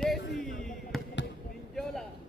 Jesse Pinjola.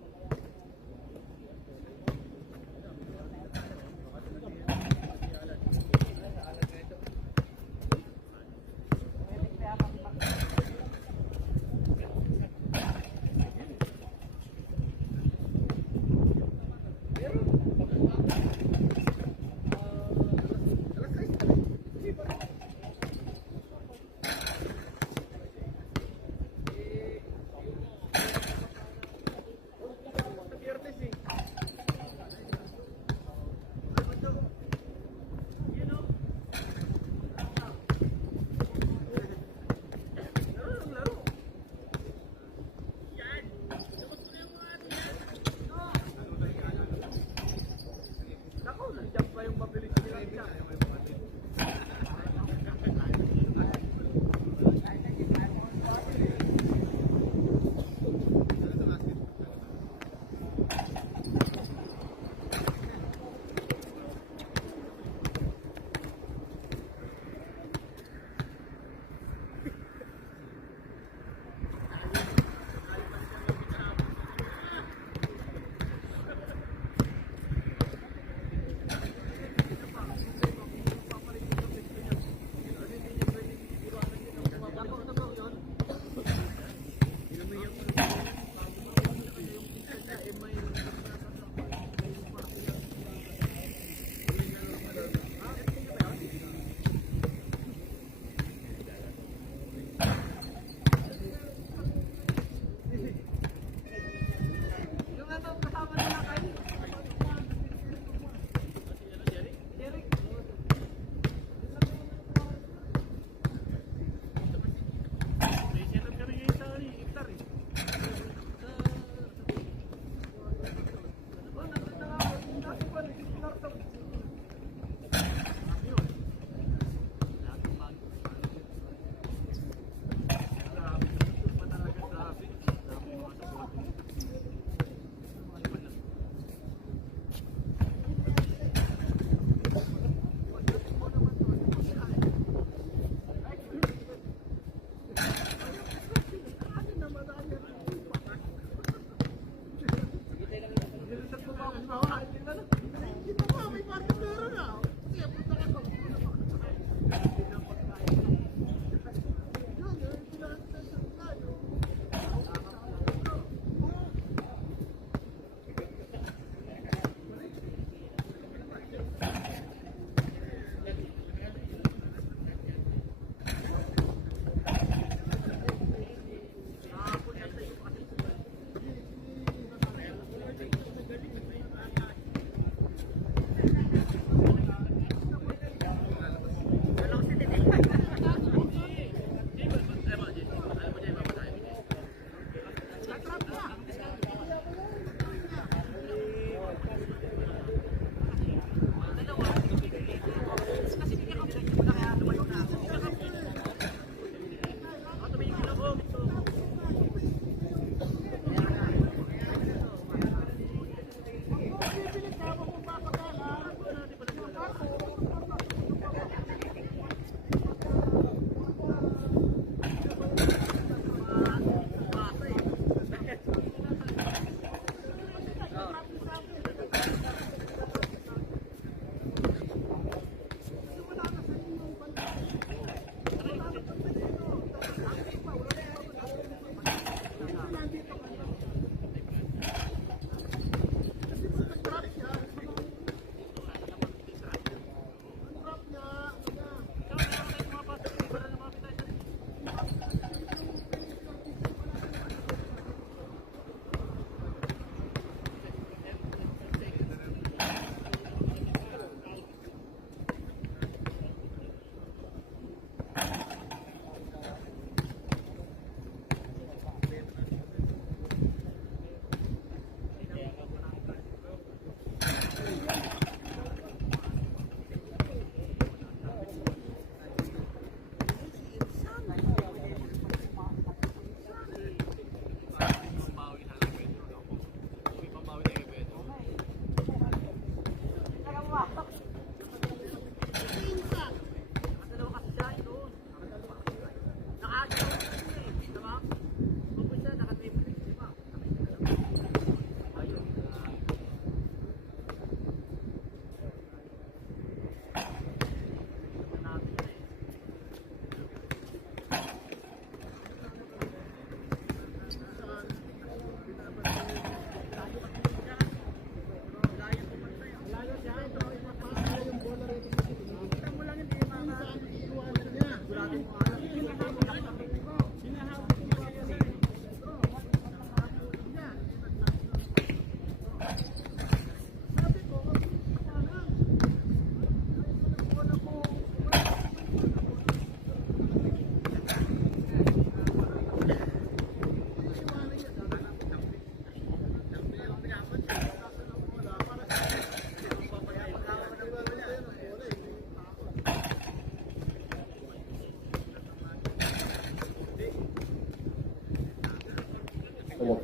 Go.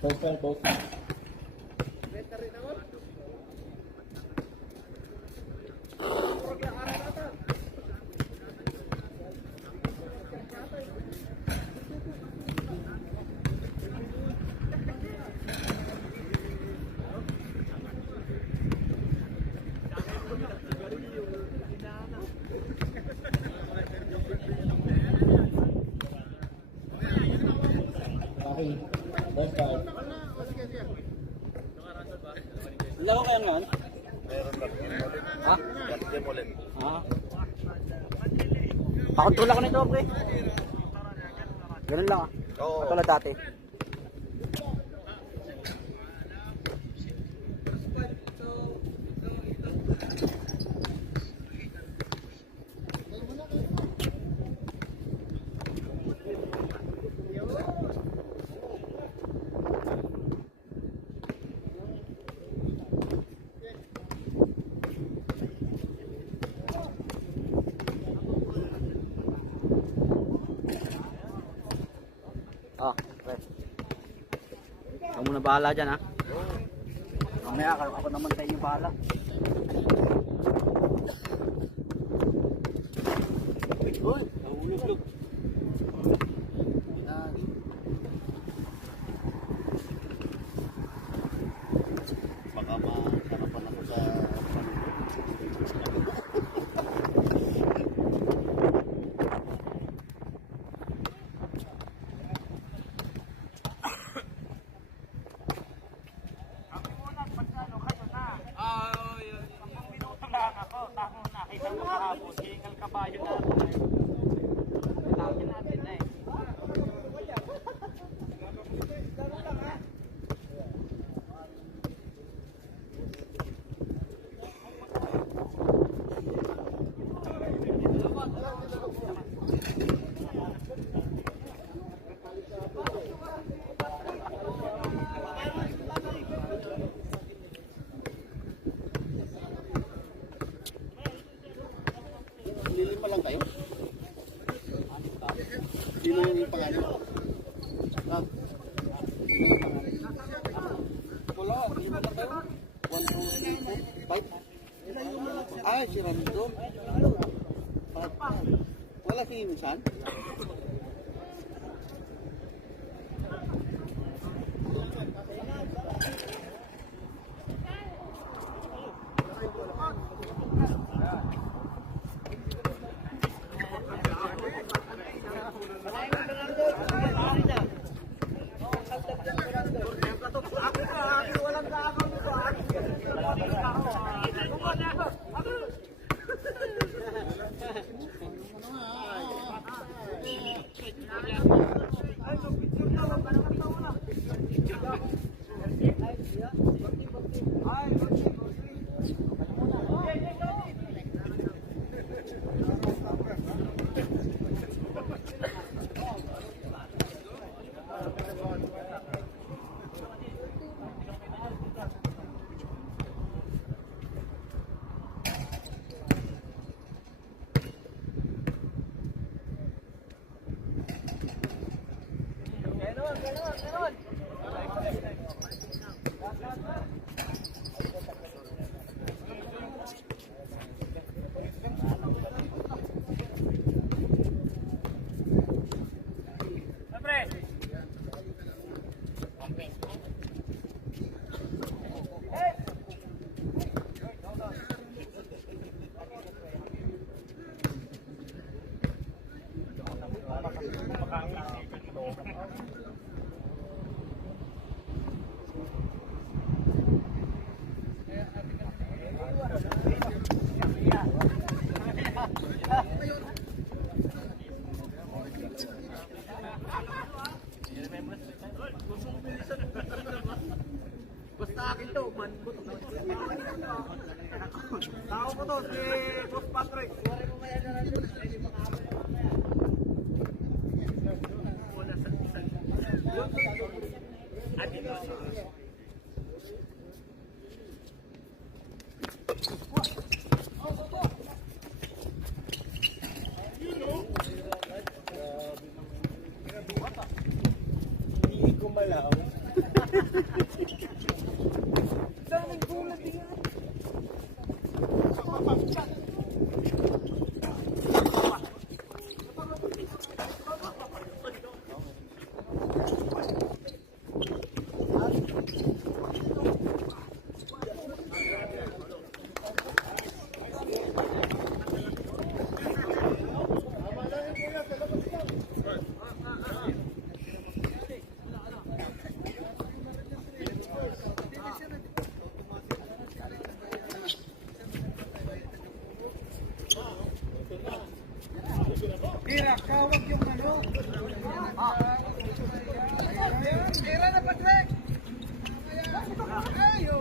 Poster, both. Okay. First card. Laro kayo ngayon? Ha? Ha? Pakontrol ako nito, pre. Ganun lang ah. Oo. Katulad dati. Ah, pre. Ako muna bahala dyan ha. Mamaya ako naman sa inyo bahala. Uy, nahulog-log. Baka masarapan ako sa lilima lang kayo? Sino yung pangalan? Ah. Wala, lima lang kayo? 1, 2, 3, 4, 5? Ay, si Random. Wala si Insan? Basta akin to, man ko to. Tao ko to, si Boss Patrick. Suwari mo kaya na rin. Hindi makakamit. Wala sa isang. At ito. gumalaw. Kira, kawag yung ano. Kira na, Patrick! Ayo!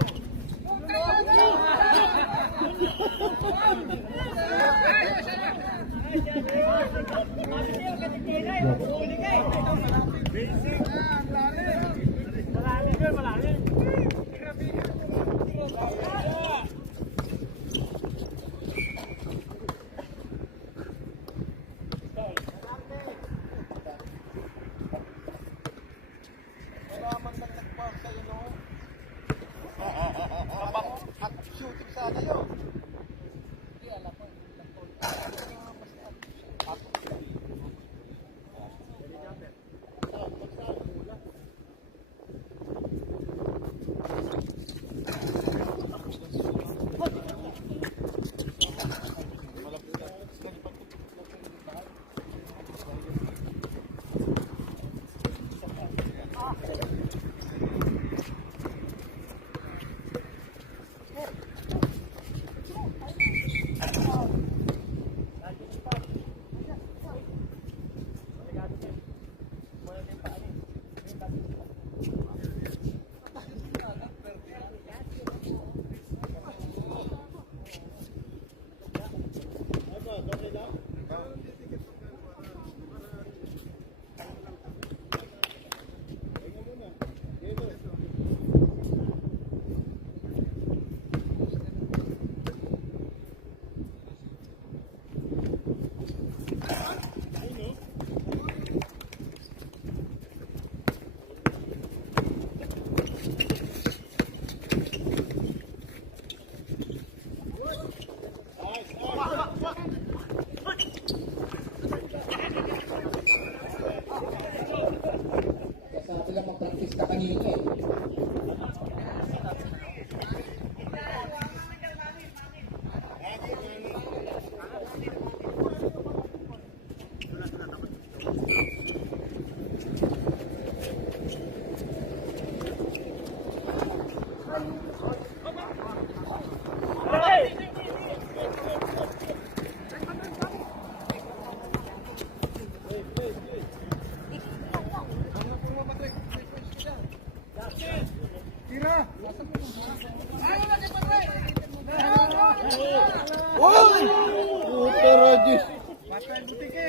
Shooting sana yun. Sabi lang mag-practice ka kanina eh. Tira! Uy! Puta, Rogers. Patay butiki!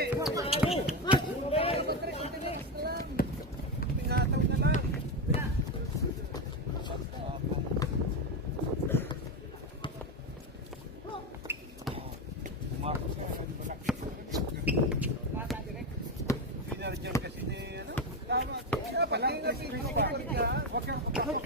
Binarjan kasi ni ano? Tama. Kaya pala, wag kang kapasok.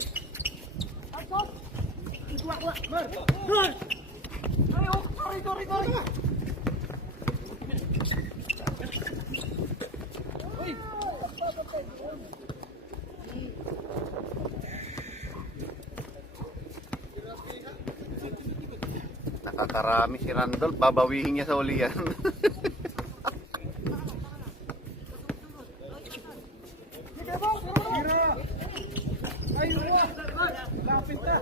Nakakarami si Randolph, babawihin niya sa uli yan. Tira! Ayun mo! Lapit ka!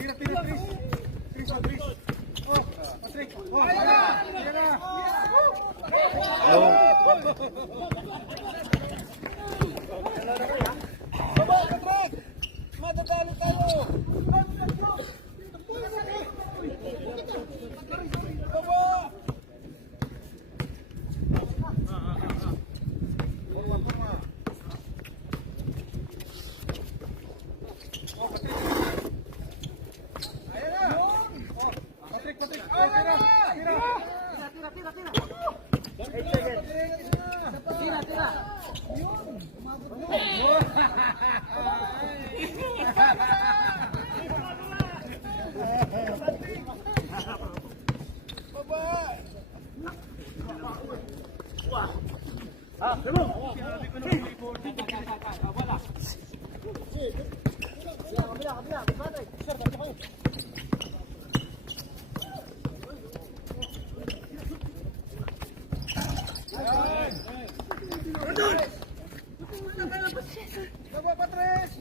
Tira, tira, Tris. Tris, oh, Tris. Oh, Patrick. Oh, tira na. No. Tama, Patres!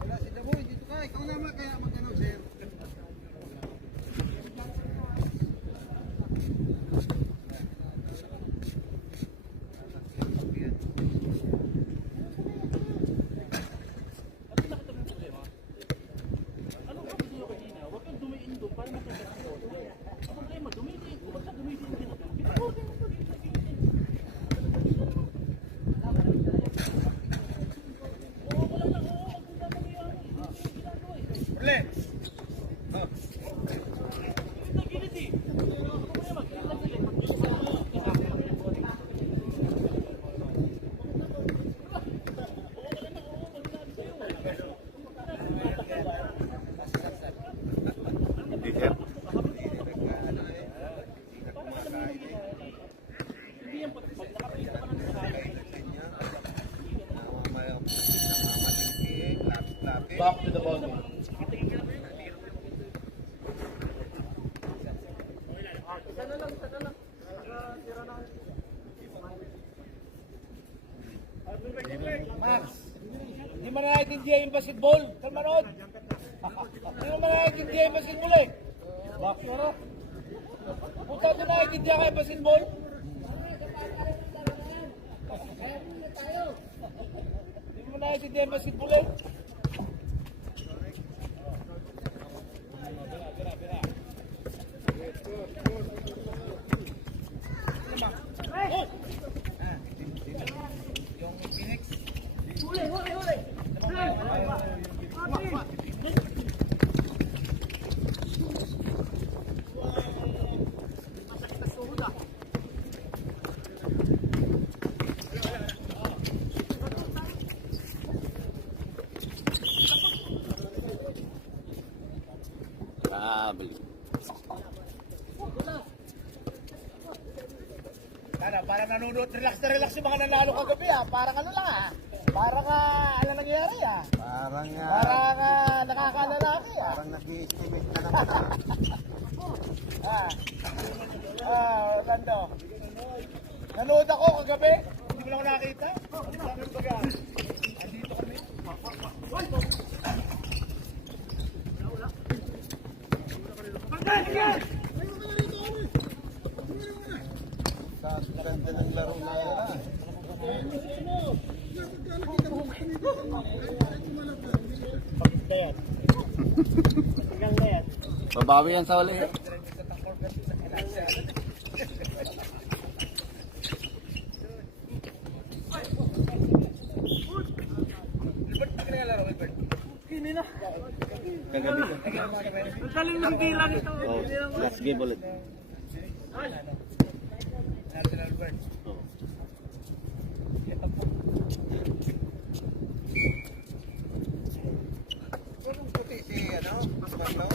Wala si Daboy, dito ka. Ikaw naman kaya mag-ano, sir. Ule! Back to the ball. Max, hindi mo na naiintindihan yung basketball. Kalmanod. Hindi mo na naiintindihan yung basketball eh. Bakit? Puta ito naiintindihan ka yung basketball? Hindi mo na naiintindihan yung basketball eh. Grabe. Parang nanonood, relax na relax yung mga nanalo kagabi ah. Parang ano lang ah. Parang ano nangyayari ah. Parang Nakakalalaki ah. nag-i-estimate na naman ah. Orlando. Nanood ako kagabi. Hindi mo lang ako nakita. Sabi ko baga. Andito kami. Sa ganda ng laro na yan. Babawi yan sa uli. Kagabi ko. Galing ng tira nito. Oh, last game ulit. National Bird. Oh. Anong puti si, ano? Marlo?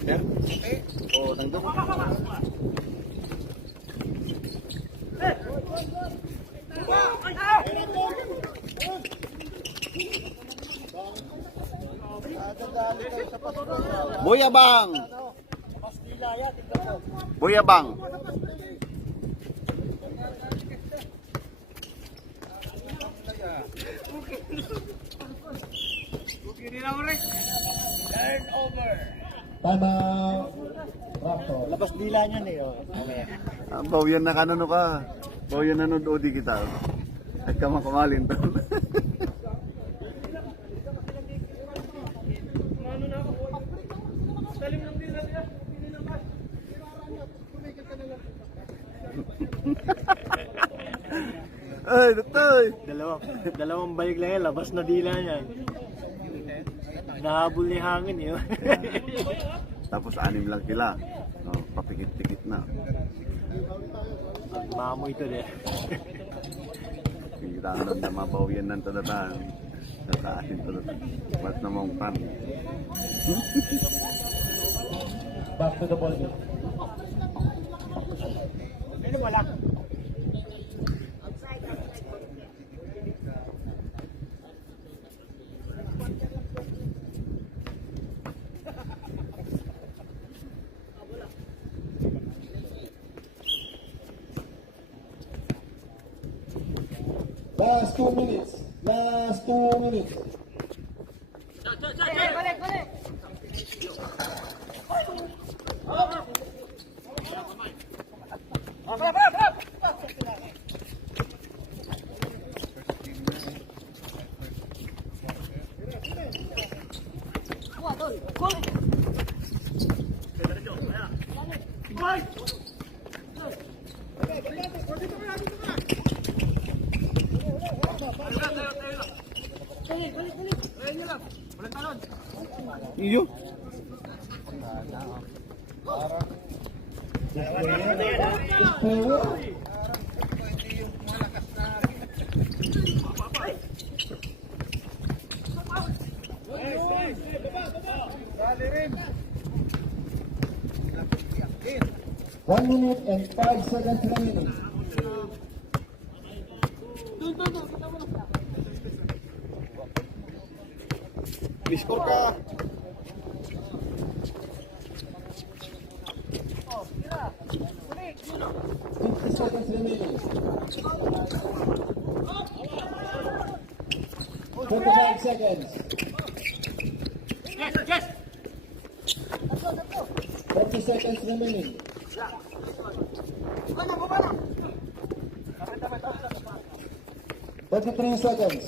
Sir? Eh, Oh, nandun. Buyabang! Buyabang! Tama. Raptor. Labas dila niyan eh. Oh. Bawyan na kanano ka. Bawyan na nanood kita. At ka makumalin to. Ay, Doktoy! Dalawang balik lang yan, labas na dila niyan. Nahabol ni hangin yun. Tapos 6 lang sila. Oh, papikit-pikit na. Mamoy ito din. Hindi tayo na mabawyan ng tadatan. Tataasin tadatan. Ba't namang pan? Back to the ball game. Ano wala? Last 2 minutes. Last 2 minutes. Iyo. Player. One minute and 5 seconds remaining. Score ka. Fifty seconds remaining. 25 seconds. 30 seconds remaining. 33 seconds.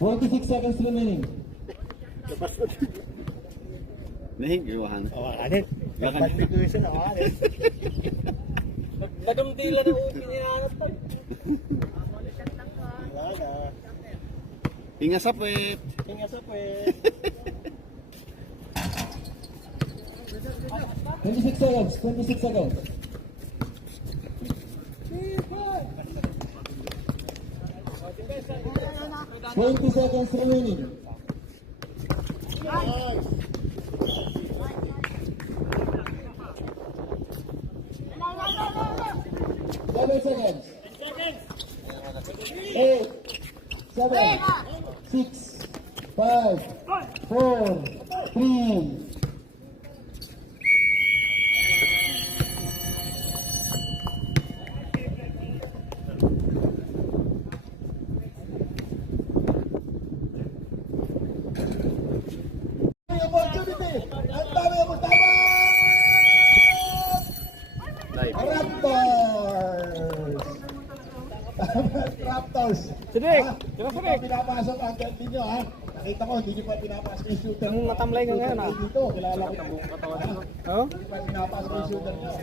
Forty-six seconds remaining. Nahigiwahan. Anin? Contribution ako. Nagdumdila na upi nilanap tayo. Inga sa puwet. Tingnan sa pwede. 26 seconds. 26 seconds. 20 seconds remaining. 7 seconds. 8, 7, 6, 5, 4, 3. Opportunity! Ang dami ang tama! Raptors! Raptors! Sidik! Hindi pa pinapasok ang tent ninyo, ha? Nakita ko, hindi nyo pa pinapasok yung shooter. Ang natamlay ka ngayon, ha? Dito, kilala ko. Oh? Hindi pa pinapasok yung shooter nyo.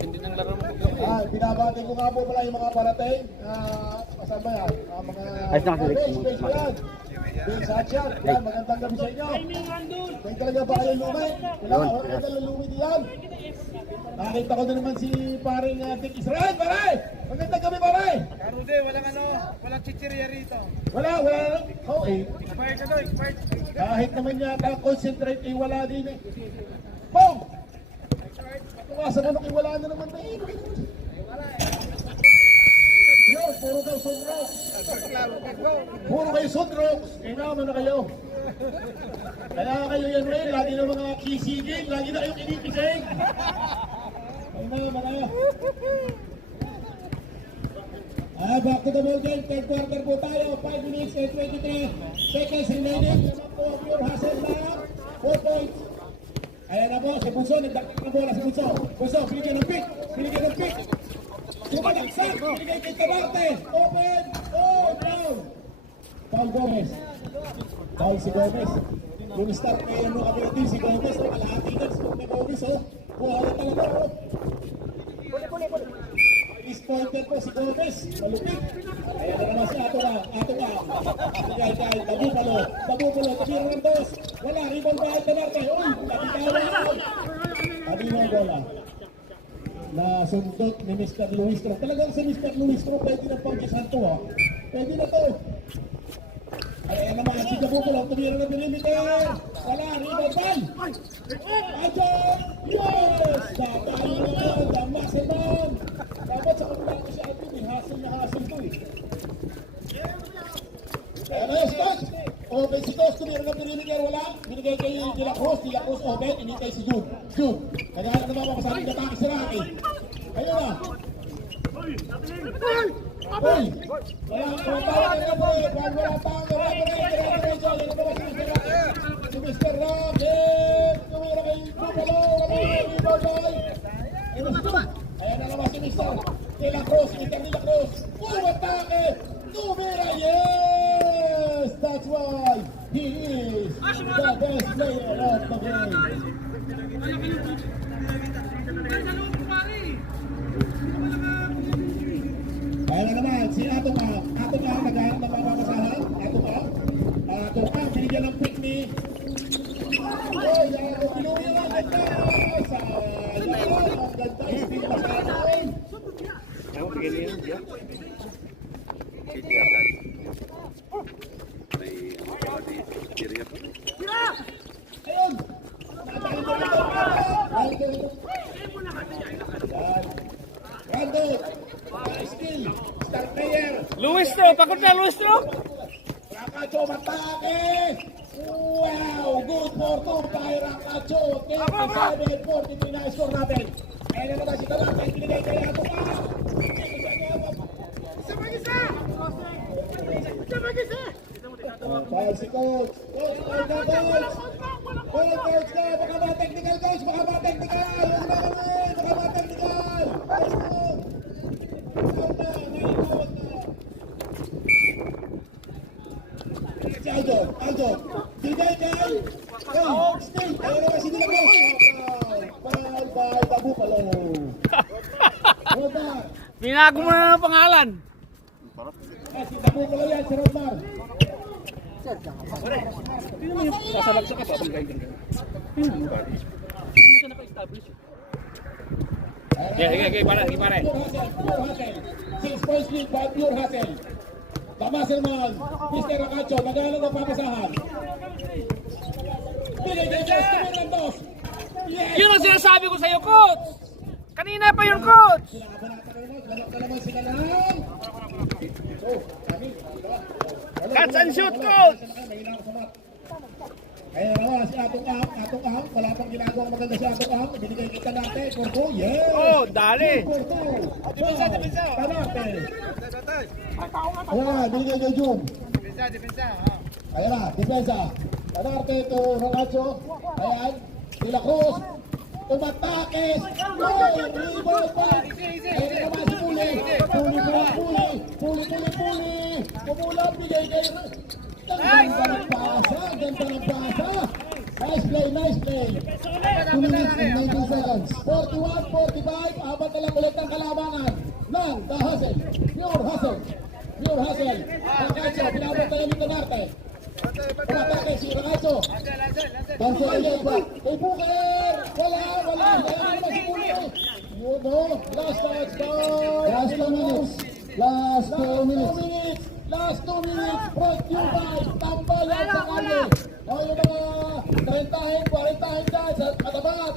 Hindi nang laro mo. Binabati ko nga po pala yung mga parating. Kasama yan. Mga Ay, nakasilik. space ko yan. Bill Satchan, yan, magandang gabi sa inyo. Kung talaga ba kayo lumit? Wala ka, wala ka lumit yan. Nakita ko na naman si paring Dick Israel, pare! Magandang gabi, pare! Karude, walang chichirya rito. Wala. Oh, eh. Expired na doon, expired. Kahit naman yata concentrate, eh, wala din eh. Boom! Tumasan ano kung wala na naman na eh. Yun, puro kayo sunrox. Puro kayo sunrox. Kaya naman na kayo. Kaya kayo yan rin, lagi na mga kisigin, lagi na kayong inipisig. Kaya naman na. Back to the ball game, third quarter po tayo, 5 minutes and 23 seconds remaining. Naman po, pure hustle na 4 points. Ayan na po, si Bunso, nagdakit na bola si Bunso. Bunso, binigyan ng pick, binigyan ng pick. Sumalaksak, binigay kay Tabarte. Open, oh, down. Paul Gomez. Paul si Gomez. Yung start kaya mo kapilati si Gomez, o kalahati na, si Gomez, o. Buha na talaga, o. East pointer po si Gomez, malupit. Ayan na naman si Ato ka. Bigay kay Tabupalo, tabira ng dos. Wala, rebound ba ay Tabarte. Uy, nabitawa. Tabi mo ang bola. Na sundot ni Mr. Luis Cro. Talagang si Mr. Luis Cro pwede na pang-kisan to, ha. Pwede na to. Ayan naman, si Tabupalo, tumira ng perimeter. Wala, rebound ball. Ajon! Yes! Tatalo naman, the muscle man. Dapat sa kanila ko si Alvin, hassle na hassle to eh. Ayan na yung start. Open si Tos, tumira ng perimeter, wala. Binigay kay De La Cruz open, initay si Jude. Naghahanap naman ako sa ating natake si Rocky. Ayun na. Uy! Wala tawag na po eh. Wala tawag na po eh. Si Mr. Rocky. Tumira kay Bupalo. Wala yung rebound ball. Ayan na naman si Mr. De La Cruz. Puro atake. Tumira. Yes! That's why he is the best player of the game. Ayan na naman, si Ato ka naghahanap ng mapapakasahan. Ato ka, binigyan ng pick ni. Oh, yan, pinuwi na ganda. Sayang, ang ganda, speed na karoon. Ayun! Rando! Skill! Star player! Luis Tro, pakot na Luis Tro. Rakacho matake! Wow! Good for two by Rakacho! 37-43 na score natin! Ayan na naman si Talata, pinigay kay Ato pa! Fire si Coach! Coach na! Coach na! Baka ma-technical coach! Baka ma-technical! Ayos mo! Si Aldo, bigay kay Steve, ayun naman si Dilagos. Foul by Tabupalo. Rodmar. Binago mo na ng pangalan. Si Tabupalo yan, si Rodmar. Sasalagsak ka pa. Okay, pare. 6 points lead by Pure Hustle. Tamaselman, Mr. Rakacho, nagalang ng papasahan. Bigay kay Justin Hernandez. Yes! Yun ang sinasabi ko sa'yo, coach. Kanina pa yun, coach. Catch and shoot, coach. Kaya naman si Atong Ang, wala pang ginagawa maganda si Atong Ang, binigay kita natin, Corpo, yes! Oh, dali. Corpo, Tanate. Ayan, binigay kay June. Ayan na, depensa. Tanate to Rogacho, ayan, De La Cruz, tumatake, oh, rebound pa. Ayan na naman si Puli, kumulang bigay kay Ganda ng pasa. Nice play. 2 minutes and 19 seconds. 41-45, apat na lang ulit ang kalabangan ng The Hustle. Pure Hustle. Rakacho, pinabot na yung Tanarte. Pumatake si Rakacho. Danso ulit ba? Kay Booker! Wala. Kaya naman si Puli. Last touchdown. Last 2 minutes, brought you by Tambayan sa kanya. O yung mga 30-40 dyan sa katabat.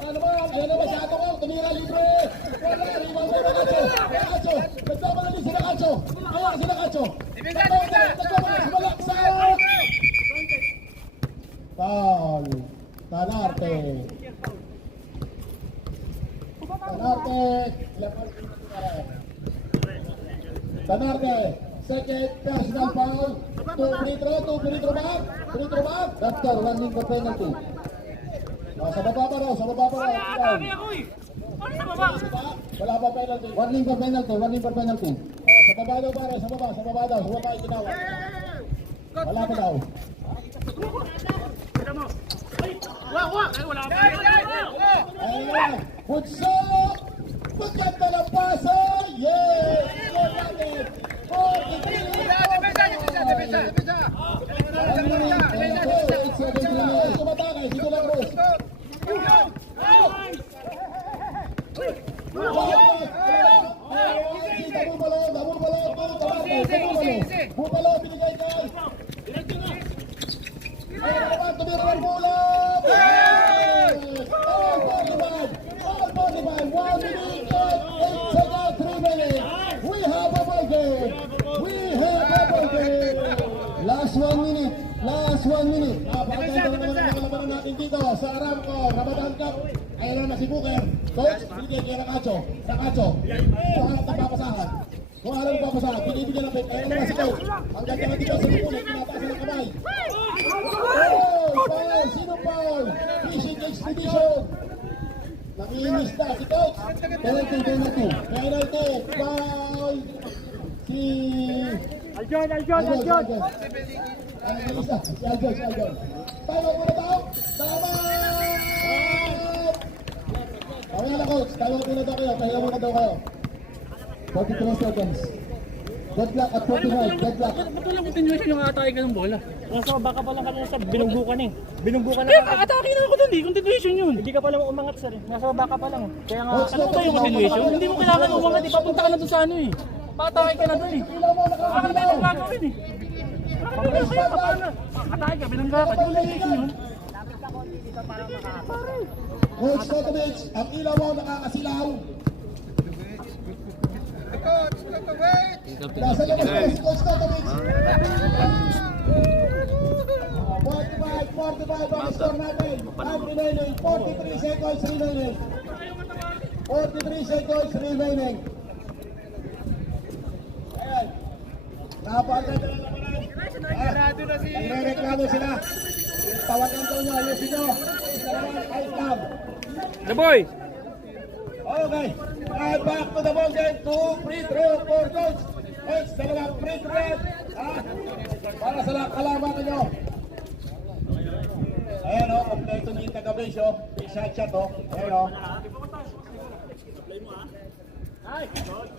Baka naman, ayan naman si Ato Kong, tumira libre. Wala, rebound na Nakacho. Nakacho, nagdamali si Nakacho. Ayan si Nakacho. Nagdamali si Malaksa. Foul. Tanarte. Tanarte, second personal foul. Two free throw back. Doctor, running the penalty. Sa baba pa raw. Wala pa penalty. Warning for penalty. Sa baba daw pare, sa baba yung ginawa. Wala pa daw. Ayan, Butso! Maganda ng pasa! Yes! Sumatakay, sige lang, Rose. Bubalo, binigay kay. Ayan naman, tumira ng bola! All 45, 1 minute, 8 seconds remaining. We have a ball game. Last 1 minute. Napakaganda naman ang nakalabanan natin dito sa Aramco, Ramadan Cup. Ayan na si Booker. Coach, binigay kay Nakacho. Kung alam papasahan, binibigyan ng pek. Ayan naman si Coach. Ang ganda na dito sa lupulit, pinataas ng kamay. Foul! Sino foul? Fishing Expedition. Nanginis na si Coach. Penalty. Foul! Si Aljon. Si Aljon. Tama muna daw. Tama! Tama na, Coach. Tama muna daw kayo. Pahinga muna daw kayo. 43 seconds. Good luck at 45. Good luck. Ba't walang continuation yung atake ka ng bola? Nasa baka pa lang kanina sa binunggukan eh. Binunggukan na kaya atake na ako dun eh. Continuation yun. Hindi ka pala umangat sir eh. Nasa baka pa lang. Kaya nga, ano ba yung continuation? Hindi mo kailangan umangat eh. Papunta ka na dun sa ano eh. Patake ka na dun eh. Baka na tayo gagawin eh. Nakakalimutan kayo. Paano? Atake ka, binungga ka. Continuation yun. Coach Kotovic, ang ilaw mo nakakasilaw. Nasa labas na si Coach Kotovic. 45 ang score natin. Time remaining, 43 seconds remaining. 43 seconds remaining. Ayan. Napakaganda na naman. Nagre-reklamo sila. Tawagan daw nyo, ayusin nyo. Isa naman, ayos lang. The boy! Okay. Back to the ball game. 2 free throw for Coach. Coach, dalawang free throw. Para sa kalaban nyo. Ayan o, kompleto na yung taga-base o. Shot o. Ayan o.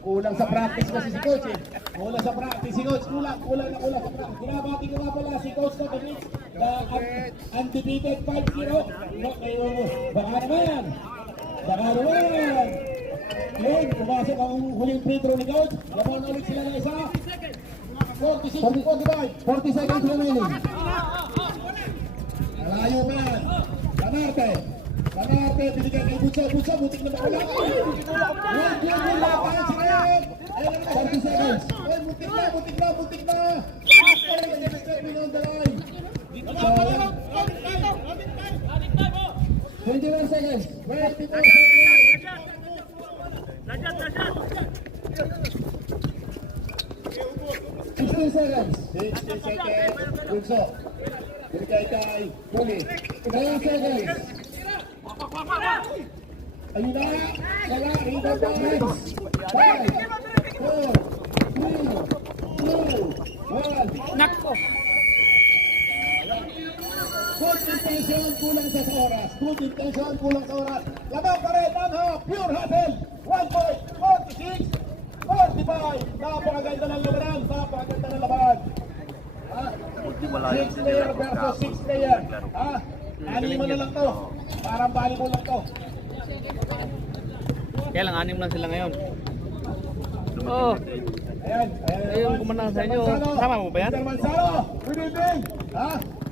Kulang sa practice kasi si Coach eh. Kulang sa practice si Coach. Kulang sa practice. Binabati ko nga pala si Coach Kotovic. Undefeated 5-0. Baka naman. Yun, pumasok ang huling free throw ni Coach. Laban ulit sila na isa. 40 seconds remaining. Malayo pa yan. Tanarte, binigay kay Butsa, butik na makula. Yun, laban sila. 40 seconds. Butik na. Stepping on the line. 21 seconds. 22 seconds. 16 seconds. Bunso. Binigay kay Puli. 9 seconds. Ayun na. Wala. Rebound points. 5, 4, 3, 2, 1. Nako! Good intention, kulang sa oras. Laban pa rin, pure hustle. 1 point, 46, 45. Napakaganda ng laban. 6 player versus 6 player. Animo na lang to. Parang volleyball lang to. Kaya lang, 6 lang sila ngayon. Oo. Ayan. Yung kumanang sa inyo, sama mo ba yan? Peter Manzano, good evening.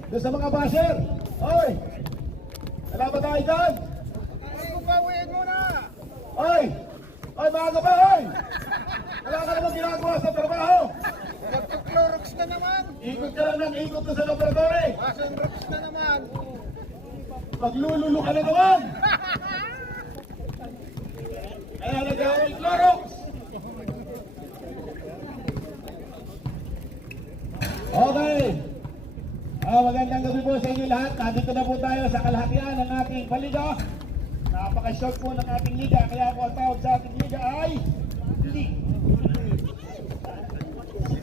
Doon sa mga basher. Oy, wala ba tayo dyan? Oy! Oy, maaga pa, oy! Wala ka namang ginagawa sa trabaho! Nagtuklorox na naman. Ikot ka lang ng ikot na sa laboratory! Masunrox na naman. Maglululo ka na naman! Kaya nag-away Clorox! Okay! Magandang gabi po sa inyo lahat. Nandito na po tayo sa kalahatian ng ating paliga. Napaka-short po ng ating liga. Kaya po ang tawag sa ating liga ay League.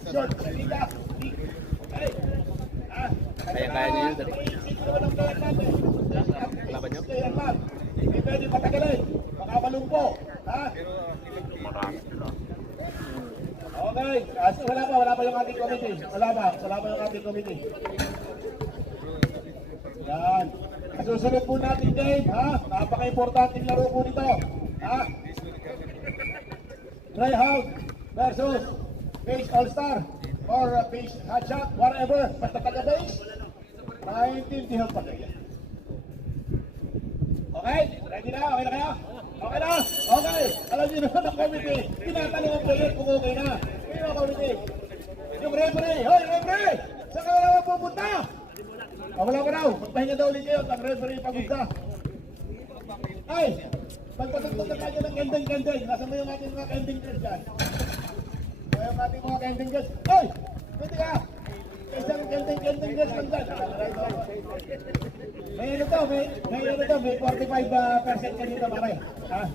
Short sa liga. League. Okay. Kaya niyo yun, dali. Laban nyo? Hindi pwede patagalin. Baka malungpo. Ha? Okay. Wala pa yung ating committee. Wala pa yung ating committee. Yan. Susunod po natin game, ha? Napaka-importanting laro po nito. Ha? Tryhout versus Base All-Star or Base Hotshot, whatever. Basta taga-base. Maintindihan pa kayo. Okay? Ready na? Okay na kayo? Okay na? Okay. Alam niyo naman ang committee. Tinatanong ang player kung okay na. Sino ang committee? Yung referee. Hoy, referee! Saan ka naman pupunta? Wala ka raw. Magpahinga daw ulit kayo. Ang referee pagpunta. Ay! Pagpatugtog na tayo ng kending-kending. Nasa mo yung ating mga kending girls dyan? Kaya yung ating mga kending girls. Hoy! Pwede ka! Isang kending girls lang dyan. May ano to, may 45% kanina pare. Ha?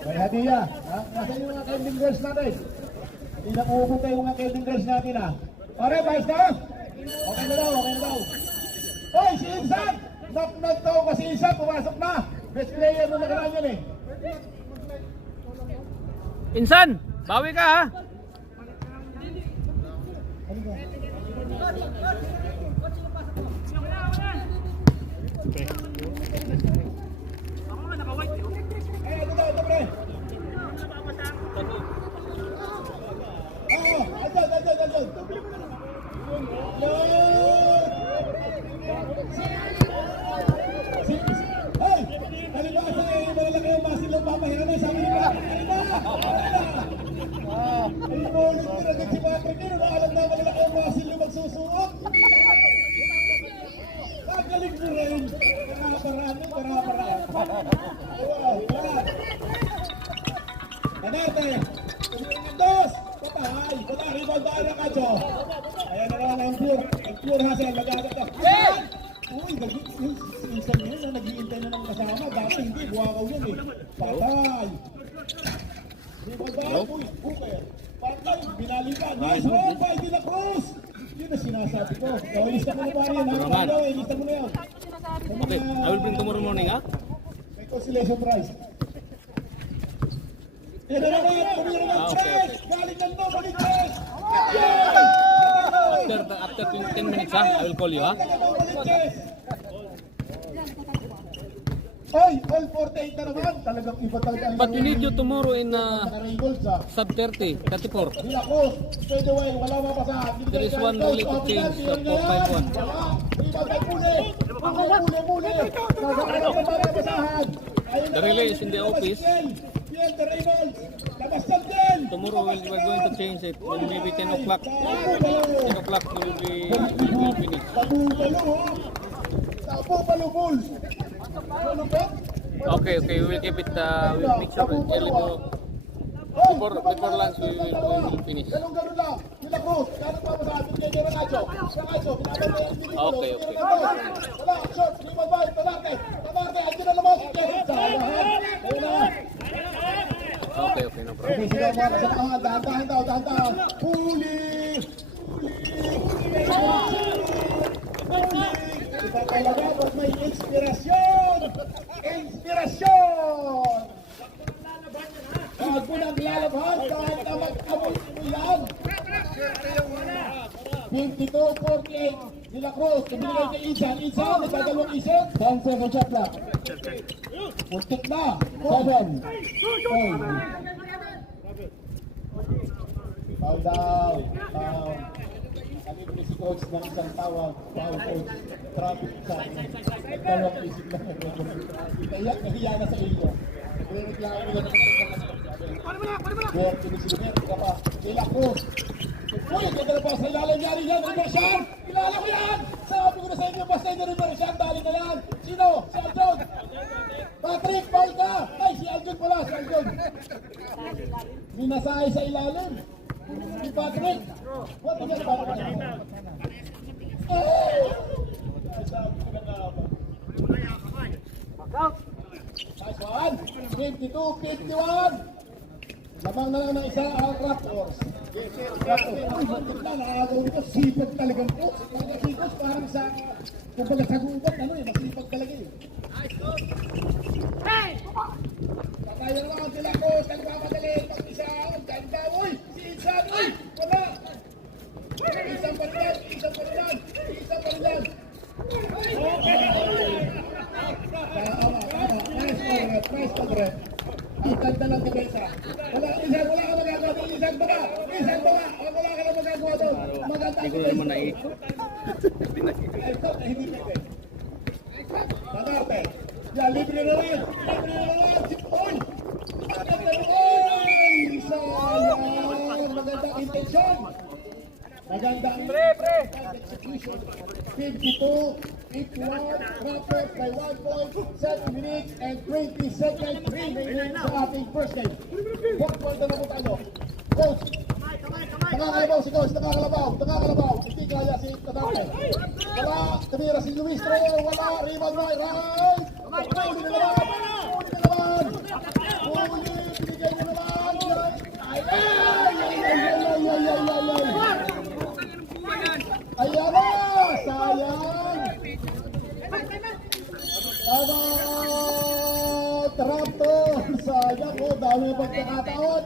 May hadiah. Ha? Nasaan yung mga kending girls natin? Hindi na pupunta yung mga kending girls natin ha. Pare, bayos na? Okay na daw. Hoy, si Insan! Knock-knock daw kasi Insan, pumasok na. Best player mo nakaraan yun eh. Insan, bawi ka ha. Ay, ito pre. Oo, andyan. Hey! Kalibasa eh, malalaki yung masin ng papahiramay. Sabi nila, ay bonus ko na si Patrick yun. Alam na malalaki yung masin yung magsusuot. Pagaling mo rin. Karaparaan. Wow, yan. Manate. Dos. Patay. Wala, rebound ba na kacho? Ayan na naman ang pure hustle. Mag-agat ka. Uy, insan yun na nag-iintay na ng kasama. Dati hindi, buwakaw yun eh. Patay. Rebound ba? Uy, okay. Patay, binalikan. Nice one by De La Cruz. Yun na sinasabi ko. Ilista mo na ba yan? Ilista mo na yan. Okay, I will bring tomorrow morning ha. May consolation prize. Yan na naman, pumira ng Tres! Galing ng no, balik Tres! After 10 minutes ha, I will call you ha. Oy, all 48 na naman. Talagang iba talaga. But we need you tomorrow in Naka-revolts ha. sub 30, 34. Di ako, straight away, wala mapasahan. There is one related change of 451. Muli. Nasa araw na mapasahan. The relay is in the office. Piente Reynolds, labas ng din. Tomorrow we're going to change it. When maybe 10 o'clock. 10 o'clock we will finish. Tabubalo ha. Tabubalo Bulls. Okay, we will keep it, we will make sure early to, before lunch we will finish. Ganun lang. Nila Cruz, ganun pa sa atin kay Ranacho. Ranacho, pinabay na yung pinigulo. Okay. Wala, short, lima ba, Tabarte, andyan na naman. Ayun na. Okay, no problem. Okay, sila mga kasamahan, dahan-dahan. Huli! Iba talaga pag may inspirasyon! Huwag mo nang lalaban kahit na mag-abot mo yan! 52-48 De La Cruz, tumigay kay Insan, nagdadalawang isip, 10 seconds shot lang. Putik na, 7. Foul down. Kami po si coach ng isang tawag, foul coach, traffic sa akin. Nagdalawang isip lang. Nahiya na sa iyo. Nagre-reklamo nila naman ito. Buwag tinisilipin, ika pa. Kila Cruz. Uy, ganda na pa sa ilalim yari yan. Reversion! Kilala ko yan! Sabi ko na sa inyo, basta yung reversion, dali na yan. Sino? Si Aljon! Patrick, foul ka! Ay, si Aljon pala, si Aljon. Minasahay sa ilalim. Si Patrick. What is that, Patrick? Ay! Ay, sabi ko na nga ba? Nice one. 52-51. Lamang na lang ng isa ang Raptors. Raptors. Ay, bakit na nakagaw nito? Sipag talagang po. Pagkakikos parang sa... Kumbaga sa gubat, ano eh, masipag talaga eh. Kaya naman sila ko, nagmamadali. Pag-isa, ang ganda. Uy, si Insan, uy, wala. Isang pa rin yan, isang pa rin yan, isang pa rin yan. Tama. Nice pag-rep. Ang ganda ng depensa. Wala ka magagawa doon. Isan ba? Wala ka na magagawa doon. Maganda ang depensa. Ito, hindi pwede. Matarte. Yan, libre na lang. Oy! Ang ganda ng oy! Sayang! Magandang intensyon. Magandang execution. 52-51, Raptors by 1 point, 7 minutes and 20 seconds remaining sa ating first game. 4 point na po tayo. Coach, nakakalabaw si Coach, nakakalabaw. Hindi kaya si Tadarte. Wala, tumira si Luis Trejo, wala, rebound right. Huli na naman. Binigay na naman. Ay! Ayan na! Sayang! Raptor! Sayang po! Dami ng pagkakataon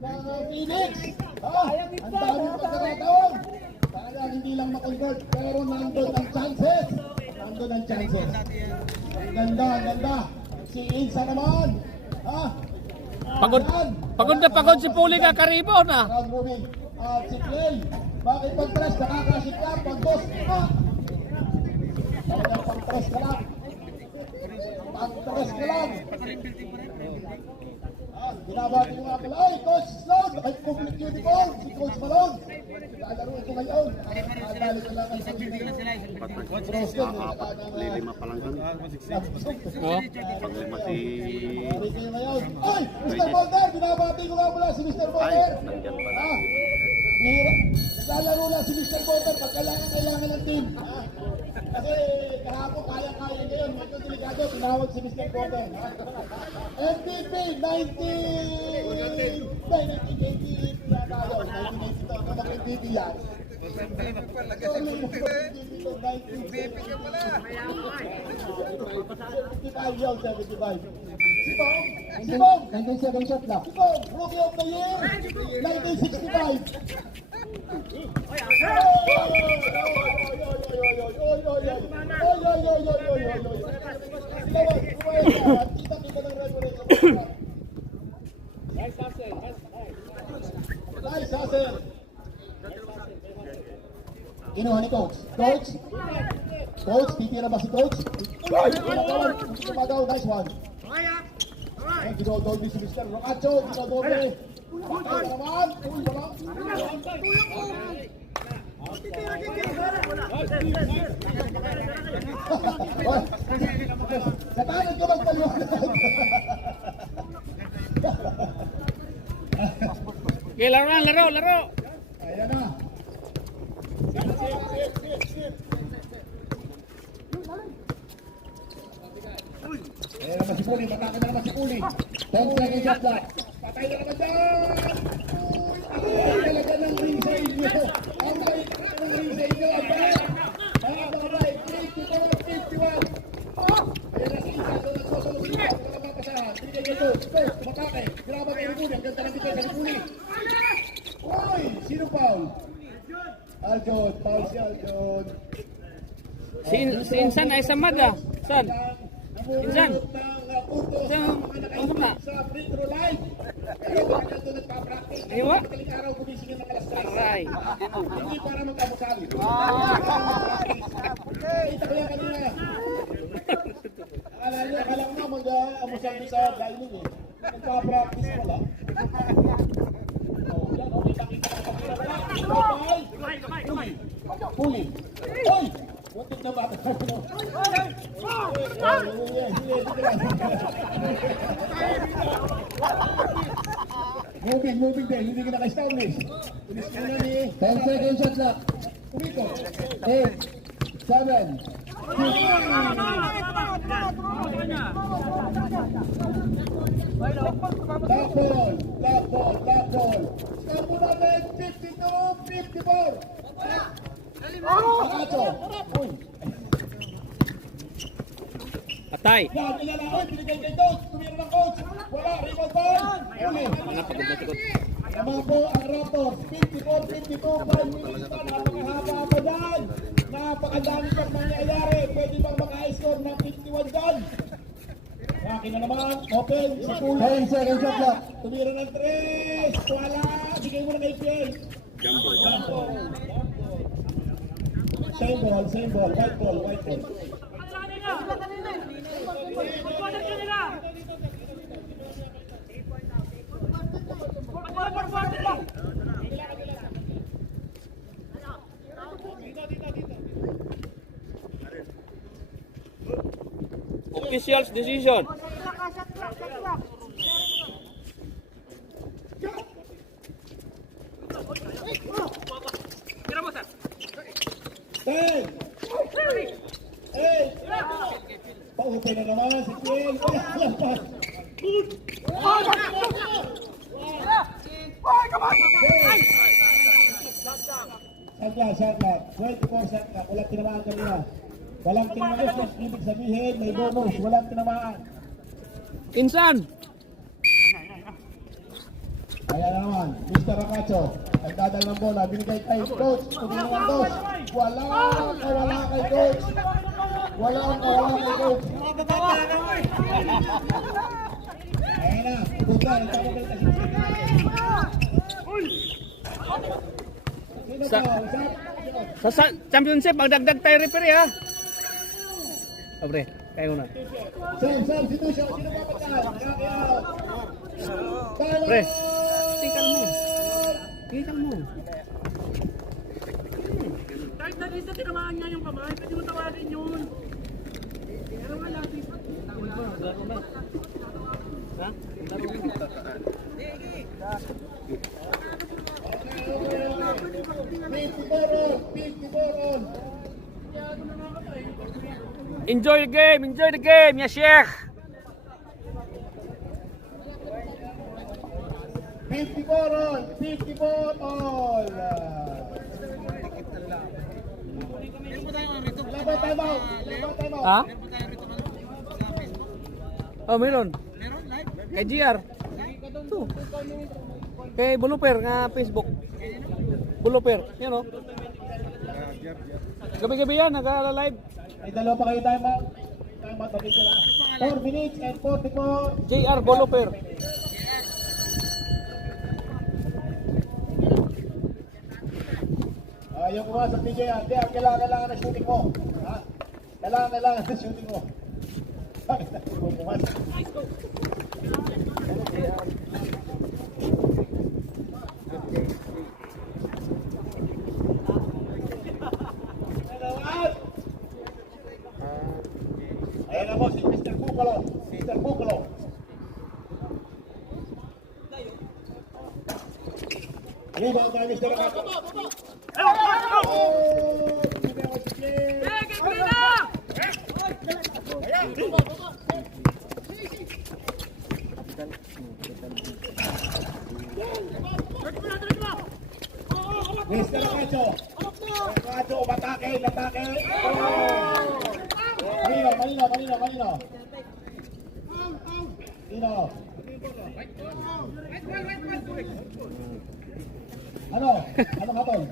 ng Phoenix! Ang dami ng pagkakataon! Sayang hindi lang makonvert pero nandun ang chances! Ang ganda! Si Insa naman! Pagod na pagod si Puli ka karibo na. Round moving. Si Clay. Bakit pag-press? Nakakasip ka. Pag-boss. Talagang pag-press ka lang. Binabati ko nga pala. Ay, Coach Sloan. Nakipumlik uniform. Si Coach Malone. Lalaruin ko ngayon. Nakakali ko lang ang Coach Roston. Lilima pa lang kami. Paglima si... Ay, Mr. Bolter. Binabati ko nga pala si Mr. Bolter. Nandiyan pala. Naglalaro lang si Mr. Bolter pag kailangan ng team. Kasi kahapon kaya-kaya ngayon. Medyo delikado. Tinawag si Mr. Bolter. MVP 1980 yata yun. 1982. Kapag MVP yan. MVP ka pala. 75 yun, 75. Si Bong! 97 shot na. Si Bong! Rookie of the year! 1965! Nice hustle! Kinuha ni Coach. Coach, titira ba si Coach? Tumagaw, nice one. Ayan, dinodoble si Mr. Rocacho, dinodoble. Bakit naman? Uy, wala. Sa tanong ko magpaliwanag. Okay, laro. Ayan na. Ayan naman si Puli, mataka na naman si Puli. 10 seconds shot clock. Patay na naman dyan! Ay, talaga ng ring sa inyo. Ang bait ng ring sa inyo. Ang bait. Mga bait. 54-51. Ayan na si Isa. So, nagsosunod siya. Wala mapasahan. Binigay niya ito. Matake. Grabe kayo ni Puli. Ang ganda ng bigay sa ni Puli. Uy! Sino foul? Aljon. Foul si Aljon. Si Insan ay samad ah. San? Insan? Ang sama? Sa free throw line. Kaya ba ka doon nagpa-practice? Aywa? Madaling araw gumising ng alas 3. Aray. Hindi para magkamusali. Kita ko yan kanina. Akala mo nag-amusal doon sa dining eh. Nagpa-practice pala. Oh, yan, okay, pakita ka. Puli. Hoy! Butit na ba? Moving din, hindi ka naka-establish. 10 seconds shot na. Umiko. 8, 7, 6. Black ball. Stop mo natin, 52-54. Akacho. Uy. Atay. Yan, ilalawin, binigay kay coach. Tumira ng coach. Wala, rebound ball. Uli. Naman po ang Raptors, 54-52, 5 minutes pa, napakahaba pa dyan. Napakadami pang mangyayari, pwede bang maka-score ng 51 dyan. Akin na naman, open, sa pool. 10 seconds shot clock. Tumira ng 3, wala, bigay mo na kay Piel. Jumbo. Same ball, white ball. Official's decision. Hey! Paupo na naman si Piel. Sakla. 24 sakla. Walang tinamaan kanina. Walang tinamaan. Ibig sabihin, may bonus. Walang tinamaan. Insan. Kaya naman, Mr. Ramacho, ang dadal ng bola, binigay kay coach. Tumira ng coach. Walang kawala kay coach. Ayan na, pupunta. Nagpapabalik kasi. Sino Sa- to? Sa championship, magdagdag tayo referee ha. Abre, kayo na. Sam, sino siya? Sino papataan? Pre, tingnan mo. Kahit na rin sa tinamaan niya yung kamay, pwede mo tawagin yun. Pero wala, pipat. Ha? 54 on. Enjoy the game, ya Sheikh. 54 all. Laban timeout. Ha? Oh, meron. Kay GR. Ito. Kay Buluper nga Facebook. Buluper, yan o. Gabi-gabi yan, nag-live. May dalawa pa kayo timeout. Timeout, mabig ka na. 4 minutes and 44. JR Buluper. Yung kumasok ni JR, kailangan na shooting mo. Ha? Kailangan na shooting mo. Bakit na pumasok? Ayan na mo si Mr. Bucalo. Mr. Bucalo. Rebound tayo Mr. Ramacho. Mr. Ramacho. Ramacho, matake. Malino. Ano hatol?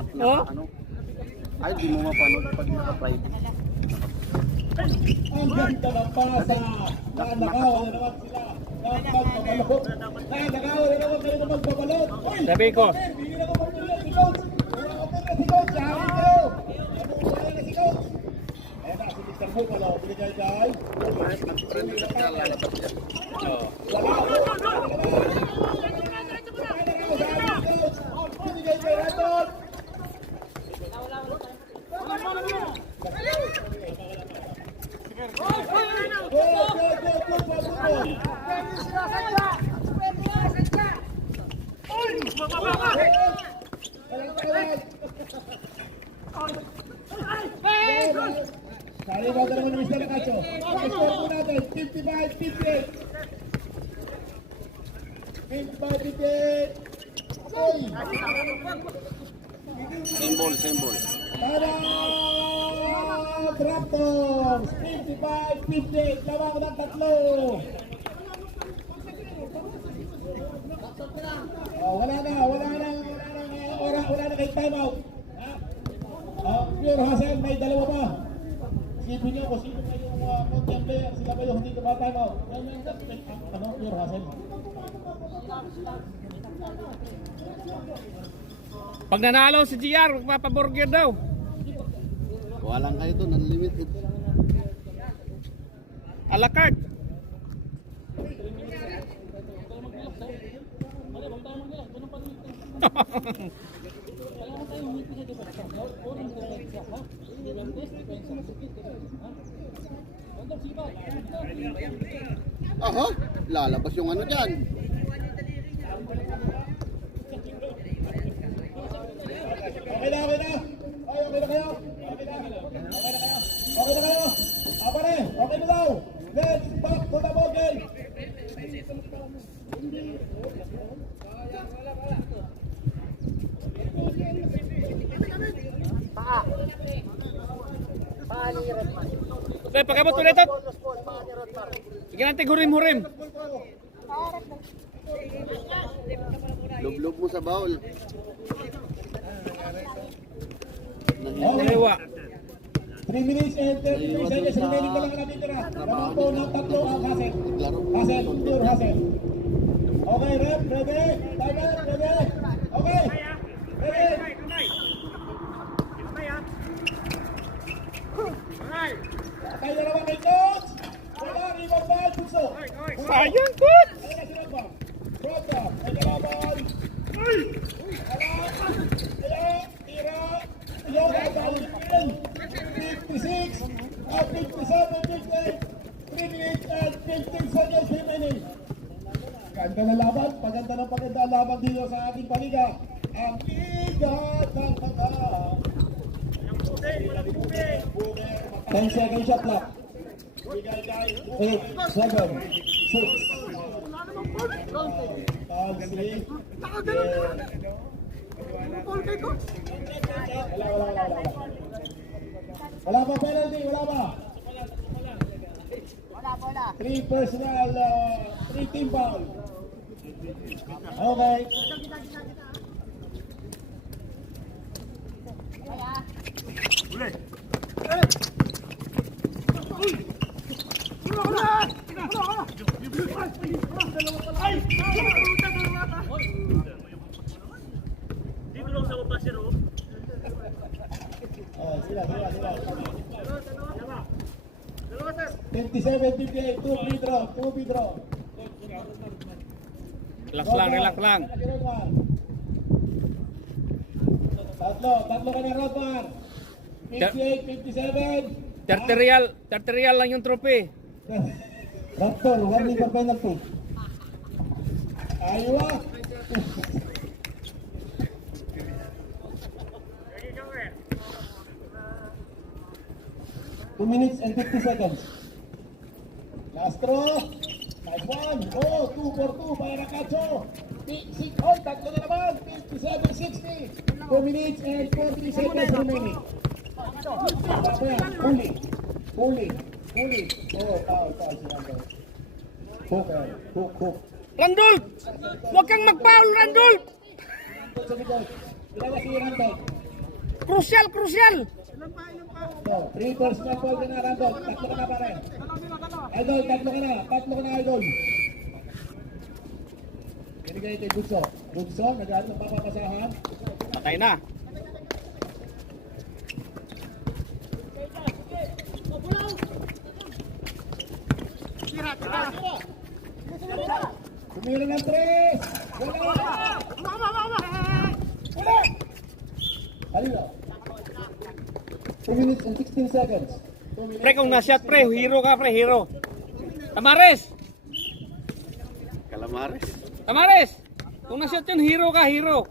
Ano? Ay, di mo mapanood pag naka-private. Ang ganda ng pasa. Nanakaw na naman sila. Magbabalot. Nanakaw na naman kayo na magbabalot. Sabi ko. Bigyan ako magbabalot si Coach. Si Coach. Ang bukalo, binigay kay. Binigay kay Raton. Kali ba naman ng Mr. Cacho? Score po natin, 55-58. 55-58. Oy! Symbol. Para Raptors, 55-58. Lamang ng tatlo. Oh, wala na kay timeout. Pure Hassel, may dalawa pa. Isipin niyo kung sino kayo content player, sila kayo hindi ka ba timeout. Pure Hassel. Pag nanalo si GR, magpapaburger daw. Walang kayo doon, unlimited. A la carte. Aha, lalabas yung ano dyan. Okay na. Ay, okay na kayo. Apare, okay na daw. Let's back to the ball game. Okay, pagkabot ulit ito. Sige natin hurim-hurim. Lub-lub mo sa bowl. Dalawa. 3 minutes and 33 seconds remaining pa lang natitira. Lamang po ng tatlo ang Hassel. Pure Hassel. Okay, rep, ready? Timer, ready? Okay. Ready? Patay na naman kay coach. Wala, rebound ba? Bunso. Sayang, coach! Ayun na si Rodba. Rodba, may kalaban. Ayan, tira. Yung babalikin. 56, 57, 58. 3 minutes and 15 seconds remaining. Ganda na laban, paganda ang laban dito sa ating paliga. Ang liga ng mga 10 second shot clock. 8, 7, 6. Wala pa penalty, wala pa. 3 personal, 3 team foul. Okay. Dito lang sa baba si Ro. Oh, sila. 57-58, 2 free throw. Relax lang. Tatlo ka na, Rodman. 58-57. 30 real lang yung trophy. Raptor, warning for penalty. Ayaw. 2 minutes and 50 seconds. Castro. Nice one. Oh, 2 for 2 para Cacho. Tatlo na naman. 57-60. 2 minutes and 40 seconds remaining. Pulling. Oh, foul. Hook. Randolph! Huwag kang mag-foul, Randolph! Sa likod. Ilawa si Randolph. Crucial! So, 3 personal foul ka na, Randolph. Tatlo ka na pare. Idol, tatlo ka na, Idol. Binigay kay Bunso. Nag-aano ng papapasahan. Patay na. Tumira ng 3. Wala. Halila. 2 minutes and 16 seconds. Pre, kung na-shot pre, hero ka pre, hero. Tamares! Calamares. Tamares! Kung na-shot yun, hero ka, hero.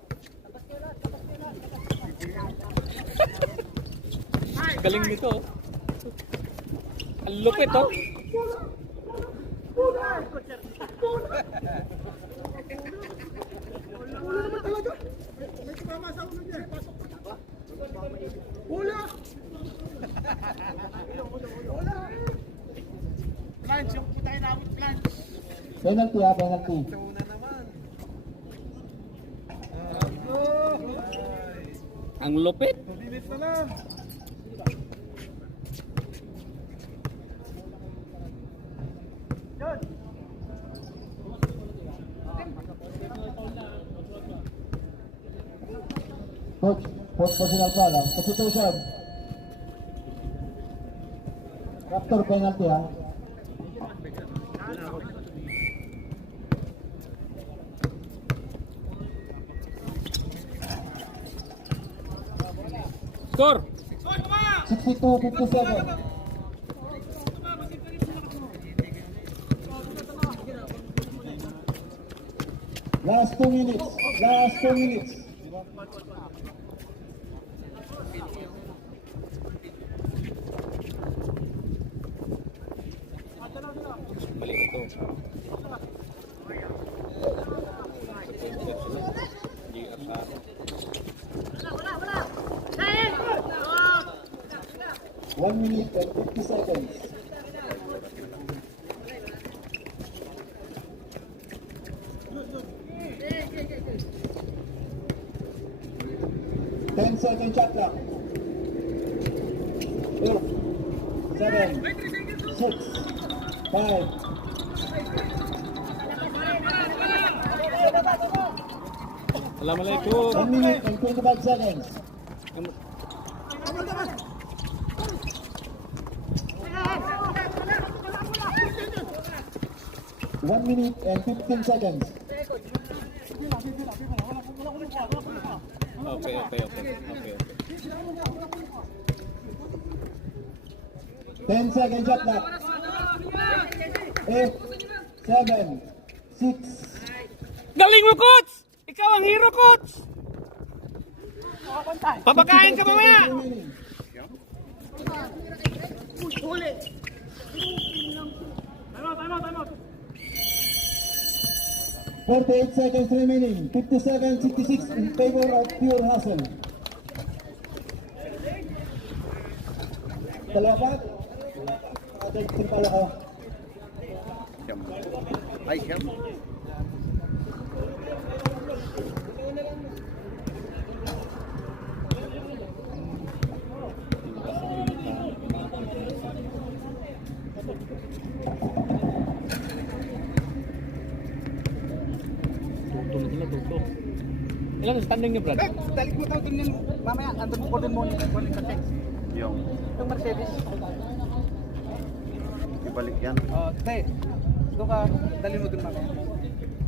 Galing nito. Oh. Ang lupit oh. Penalty ha, penalty. Ang lupit. Coach, post personal foul ha. Substitution. Raptor penalty ha. Score! 62-57. Last 2 minutes. Last 2 minutes. Mali ito. Hindi akala. 1 minute and 50 seconds. Second shot clock. 8, 7, 6, 5. Assalamualaikum. 1 minute and 25 seconds. One minute and 15 seconds. Okay. 10 seconds shot clock. 8, 7, 6. Galing mo, coach! Ikaw ang hero, coach! Papakain ka mamaya! Remaining. 48 seconds remaining. 57, 66 in favor of Pure Hustle. Dalawa. Ada timpala ko. Ay, siyam. Tutok. Ilan ang standing niyo, Brad? Dalik mo tao din yan. Mamaya, andun ko din mo sa check. Yung Yung Mercedes. ibalik yan. Oh, te. Doon ka, dali mo dun mamaya.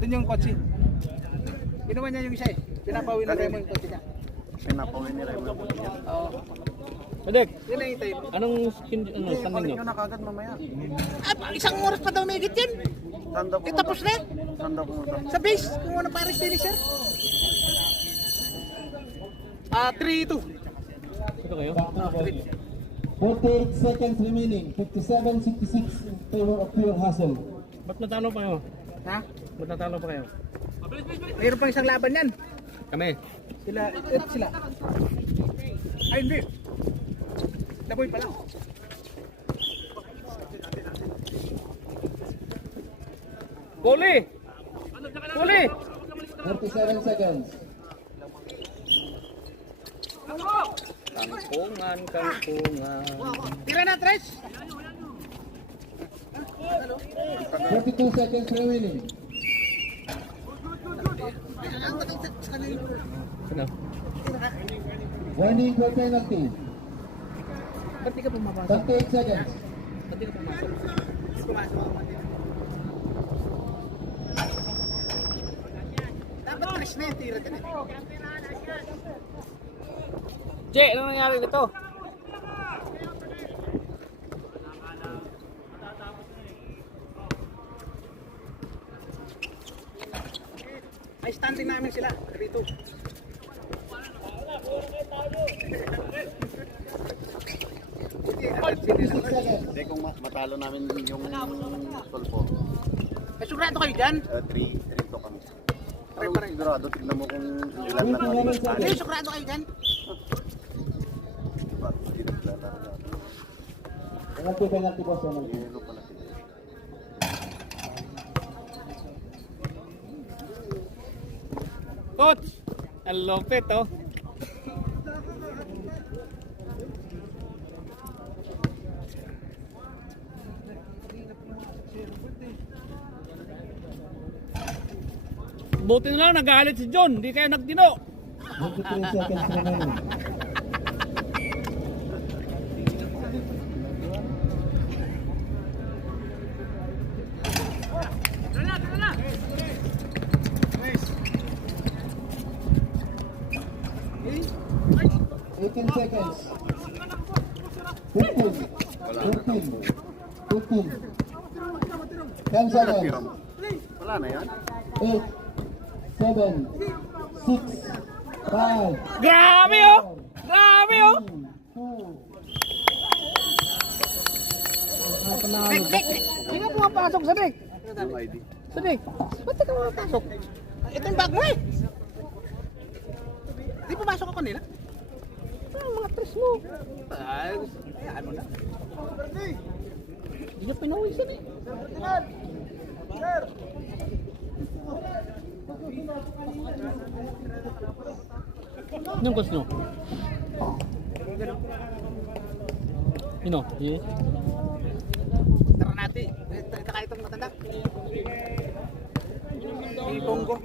Dun yung kotse. Ginawa niya yung isa eh. Pinapawin na mo yung kotse niya. Pinapawin ni Raymond yan. Oo. Padek, Yun na yung tape. anong standing niyo? Yun na kagad mamaya. Isang oras pa daw may yan. Tanda po. Tapos na. Tanda po. Sa base, kung ano Paris finisher. 3-2. Ito kayo? 48 seconds remaining. 57, 66 in favor of Pure Hustle. Ba't natalo pa kayo? Ha? Ba't natalo pa kayo? Mayroon pang isang laban yan. Kami. Sila. Ay, hindi. Daboy pala. Puli! Puli! 37 seconds. Kangkungan. Tira na, Tres. 32 seconds remaining. Ano? Warning for penalty. Ba't di ka pumapasok? 38 seconds. Ba't di ka pumasok? Fresh na yung tira din eh. Che, ano nangyari nito? Ay, standing namin sila. Dito. Hindi, kung matalo namin yung Solpo, Ay, sigurado kayo dyan? 3 to kami. Pero Pare-pare. sigurado, tignan mo kung ilan na namin. Ay, sigurado kayo dyan? Penalty, penalty po, penalty. Yelo pala sila. Coach! Ang lupit, oh. Buti na lang nagalit si John, hindi kayo nagtino. 23 seconds remaining. Eighteen seconds. 15. 10 seconds. Wala na yan. 8, 7, 6, 5, Grabe, oh! Grabe, oh! 2, Hindi ka pumapasok, Sadik. Yung ID. Sadik, ba't ka pumapasok? Ito yung bag mo eh. Di pumasok ako nila? Mga tres mo. Ay, ano na. Hindi na pinawisan eh. Anong coach nyo? Sino? Yes. Tara natin. Kakain itong matanda. Di Bongo.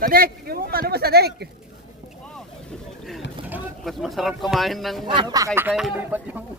Sadik! Paano ba Sadik? Mas masarap kumain ng ano, kaysa ilipat yung